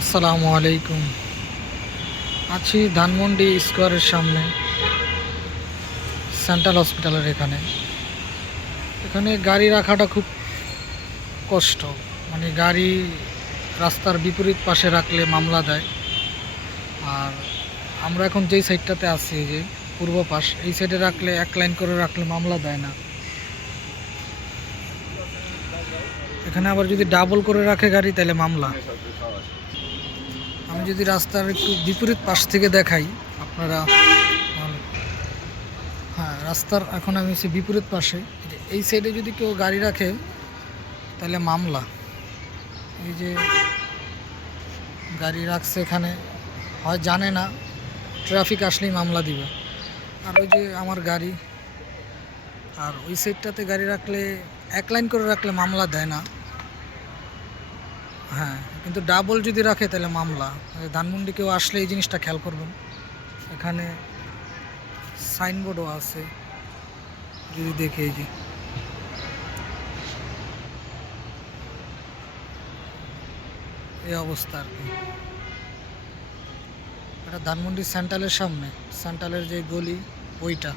আসসালামু আলাইকুম। আছি ধানমন্ডি স্কোয়ারের সামনে, সেন্ট্রাল হসপিটালের এখানে। এখানে গাড়ি রাখাটা খুব কষ্ট। মানে গাড়ি রাস্তার বিপরীত পাশে রাখলে মামলা দেয়। আর আমরা এখন যেই সাইডটাতে আছি যে পূর্ব পাশ, এই সাইডে রাখলে, এক লাইন করে রাখলে মামলা দেয় না। এখানে আবার যদি ডাবল করে রাখে গাড়ি, তাহলে মামলা। আমি যদি রাস্তার একটু বিপরীত পাশ থেকে দেখাই, আপনারা হ্যাঁ রাস্তার এখন আমি সে বিপরীত পাশে। এই সাইডে যদি কেউ গাড়ি রাখে, তাহলে মামলা। এই যে গাড়ি রাখছে এখানে, হয় জানে না, ট্রাফিক আসলেই মামলা দিবে। আর ওই যে আমার গাড়ি, আর ওই সাইডটাতে গাড়ি রাখলে, এক লাইন করে রাখলে মামলা দেয় না। হ্যাঁ কিন্তু ডাবল যদি রাখে তাহলে মামলা। ধানমন্ডি কেউ আসলে এই জিনিসটা খেয়াল করবেন। এখানে সাইনবোর্ডও আছে। যদি দেখে এই যে। এই অবস্থা আর কি। এটা ধানমন্ডি সেন্ট্রালের সামনে। সেন্ট্রালের যে গলি, ওইটা।